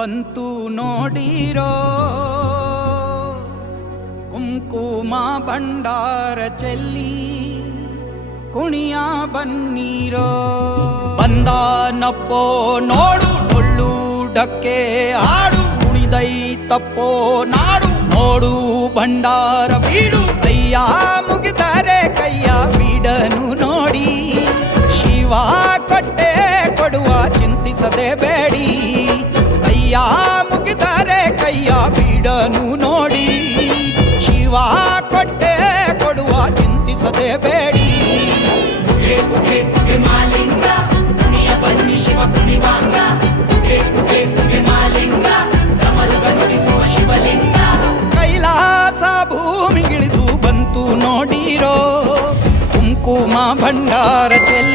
ಬಂತು ನೋಡಿರೋ ಕುಂಕುಮ ಭಂಡಾರ ಚೆಲ್ಲಿ ಕುಣಿಯ ಬನ್ನೀರೋ ಬಂದಾನಪ್ಪೋ ನೋಡು ಡೊಳ್ಳು ಡಕ್ಕೆ ಆಡು ಕುಣಿದೈತಪ್ಪೋ ನಾಡು ನೋಡು ಭಂಡಾರ ಬೀಡು ಕೈಯ ಮುಗಿದರೆ ಕೈಯ ಬೀಡನು ನೋಡಿ ಶಿವ ಕೊಟ್ಟೆ ಕೊಡುವ ಚಿಂತಿಸದೆ ಬೇಡಿ ಕೈಯ ಮುಗಿದರೆ ಕೈಯ ಬೀಡನು ನೋಡಿ ಶಿವ ಕೊಟ್ಟೆ ಕೊಡುವ ಚಿಂತಿಸದೆ ಬೇಡಿ ಪುಗೆ ಪುಗೆ ಪುಗೆ ಮಾಲಿಂಗ ಕುಣಿಯ ಬನ್ನಿ ಶಿವ ಕುಣಿವಾಂಗ ಪುಗೆ ಪುಗೆ ಪುಗೆ ಮಾಲಿಂಗ ಡಮರುಗ ನುಡಿಸೋ ಶಿವಲಿಂಗ ಕೈಲಾಸ ಭೂಮಿಗಿಳಿದು ಬಂತು ನೋಡಿರೋ ಕುಂಕುಮ ಭಂಡಾರ ಚೆಲ್ಲಿ